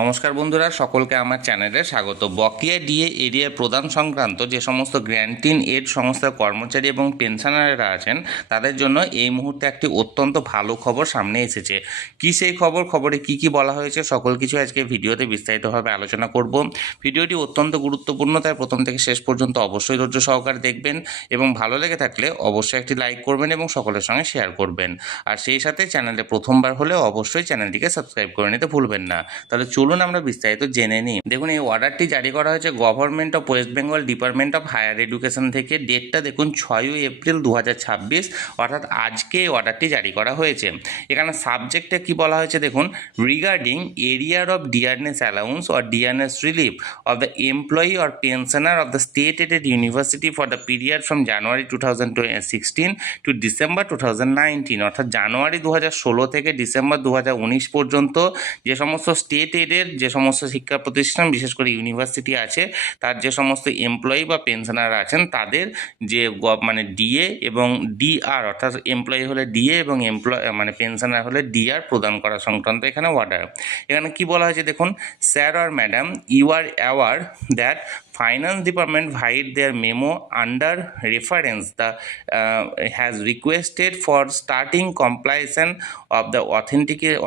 নমস্কার বন্ধুরা, সকলকে আমার চ্যানেলে স্বাগত। বকেয়া ডিএ এরিয়া প্রদান সংক্রান্ত যে সমস্ত গ্র্যান্টিন এড সংস্থার কর্মচারী এবং পেনশনাররা আছেন তাদের জন্য এই মুহূর্তে একটি অত্যন্ত ভালো খবর সামনে এসেছে। কি সেই খবরে কি বলা হয়েছে সকল কিছু আজকে ভিডিওতে বিস্তারিতভাবে আলোচনা করব। ভিডিওটি অত্যন্ত গুরুত্বপূর্ণ, তাই প্রথম থেকে শেষ পর্যন্ত অবশ্যই ধৈর্য সহকারে দেখবেন এবং ভালো লেগে থাকলে অবশ্যই একটি লাইক করবেন এবং সকলের সঙ্গে শেয়ার করবেন। আর সেই সাথে চ্যানেলে প্রথমবার হলে অবশ্যই চ্যানেলটিকে সাবস্ক্রাইব করে নিতে ভুলবেন না। তাহলে চলুন আমরা বিস্তারিত জেনে নিই। দেখুন, এই অর্ডারটি জারি করা হয়েছে government of West Bengal department of higher education থেকে। ডেটটা দেখুন 6 এপ্রিল 2026, অর্থাৎ আজকে এই অর্ডারটি জারি করা হয়েছে। এখানে সাবজেক্টে কি বলা হয়েছে দেখুন, regarding arrear of dearness allowance or dearness relief of the employee or pensioner of the state aided university for the period from January 2016 to December 2019, অর্থাৎ জানুয়ারি 2016 থেকে ডিসেম্বর 2019 পর্যন্ত যে সমস্ত স্টেট এডের যে সমস্ত শিক্ষা প্রতিষ্ঠান, বিশেষ করে ইউনিভার্সিটি আছে, তার যে সমস্ত এমপ্লয়ি বা পেনশনার আছেন তাদের যে ডিএ এবং ডিআর, অর্থাৎ এমপ্লয়ি হলে ডিএ এবং পেনশনার হলে ডিআর প্রদান করা সংক্রান্ত এখানে অর্ডার। এখানে কি বলা হয়েছে দেখুন, sir or madam, you are aware that Finance Department via their memo under reference has requested for starting compliance of the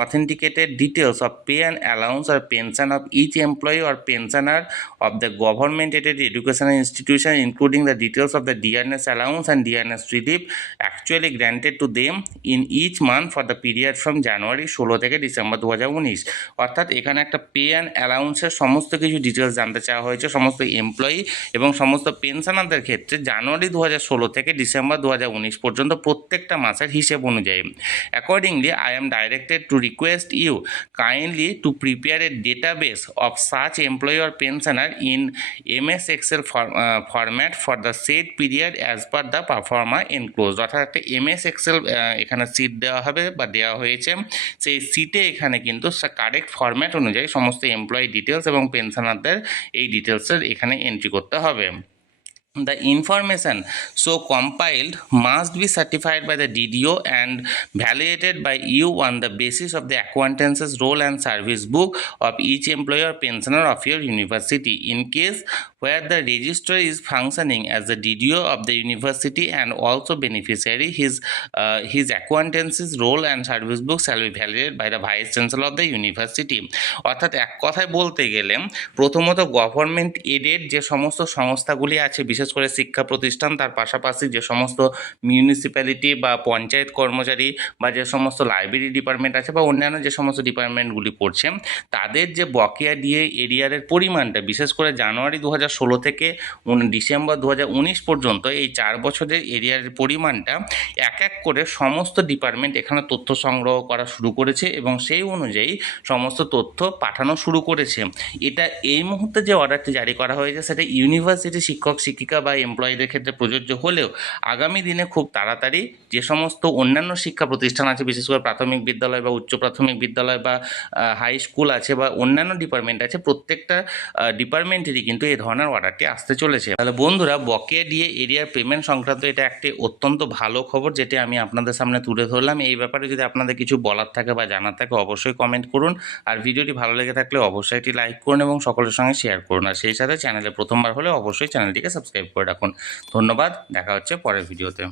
authenticated details of pay and allowance or pension of each employee or pensioner of the government aided educational institution, including the details of the dearness allowance and dearness relief actually granted to them in each month for the period from January 16 থেকে December 2019। অর্থাৎ এখানে একটা pay and অ্যালাউন্সের সমস্ত কিছু details জানতে চাওয়া হয়েছে সমস্ত এমপ্লয়ি এবং সমস্ত পেনশনারদের ক্ষেত্রে জানুয়ারি 2016 থেকে ডিসেম্বর 2019 পর্যন্ত প্রত্যেকটা মাসের হিসেব অনুযায়ী। Accordingly I am directed to request you kindly to prepare a database of such employee or pensioner in MS Excel format for the set period as per the proforma enclosed. অর্থাৎ একটা MS Excel এখানে seat দেওয়া হবে বা দেওয়া হয়েছে, সেই সিটে এখানে কিন্তু কারেক্ট ফরম্যাট অনুযায়ী সমস্ত এমপ্লয়ি ডিটেলস এবং পেনশনারদের এই ডিটেলসের এখানে এন্ট্রি করতে হবে। The information so compiled must be certified by the DDO and validated by you on the basis of the acquaintances roll and service book of each employee or pensioner of your university. In case where the registrar is functioning as the DDO of the university and also beneficiary, his acquaintances roll and service book shall be validated by the vice chancellor of the university. অর্থাৎ এক কথায় বলতে গেলে প্রথমত government aided যে সমস্ত সংস্থাগুলি আছে, বিশেষ করে শিক্ষা প্রতিষ্ঠান, তার পাশাপাশি যে সমস্ত মিউনিসিপ্যালিটি বা পঞ্চায়েত কর্মচারী বা যে সমস্ত লাইব্রেরি ডিপার্টমেন্ট আছে বা অন্যান্য যে সমস্ত ডিপার্টমেন্টগুলি পড়ছে, তাদের যে বকেয়া ডিএ এরিয়ারের পরিমাণটা বিশেষ করে জানুয়ারি 2016 থেকে ডিসেম্বর 2019 পর্যন্ত এই 4 বছরের এরিয়ারের পরিমাণটা এক এক করে সমস্ত ডিপার্টমেন্ট এখানে তথ্য সংগ্রহ করা শুরু করেছে এবং সেই অনুযায়ী সমস্ত তথ্য পাঠানো শুরু করেছে। এটা এই মুহূর্তে যে অর্ডারটি জারি করা হয়েছে সেটা ইউনিভার্সিটি শিক্ষক শিক্ষিকা বা এমপ্লয়ীদের ক্ষেত্রে প্রযোজ্য হলেও আগামী দিনে খুব তাড়াতাড়ি যে সমস্ত অন্যান্য শিক্ষা প্রতিষ্ঠান আছে, বিশেষ করে প্রাথমিক বিদ্যালয় বা উচ্চ প্রাথমিক বিদ্যালয় বা হাই স্কুল আছে বা অন্যান্য ডিপার্টমেন্ট আছে, প্রত্যেকটা ডিপার্টমেন্টেরই কিন্তু এই ধরনের অর্ডারটি আসতে চলেছে। তাহলে বন্ধুরা, বকেয়া ডিএ এরিয়ার পেমেন্ট সংক্রান্ত এটা একটি অত্যন্ত ভালো খবর যেটি আমি আপনাদের সামনে তুলে ধরলাম। এই ব্যাপারে যদি আপনাদের কিছু বলার থাকে বা জানার থাকে অবশ্যই কমেন্ট করুন। আর ভিডিওটি ভালো লেগে থাকলে অবশ্যই এটি লাইক করুন এবং সকলের সঙ্গে শেয়ার করুন। আর সেই সাথে চ্যানেলে প্রথমবার হলে অবশ্যই চ্যানেলটিকে সাবস্ক্রাইব করে রাখুন। ধন্যবাদ, দেখা হচ্ছে পরের ভিডিওতে।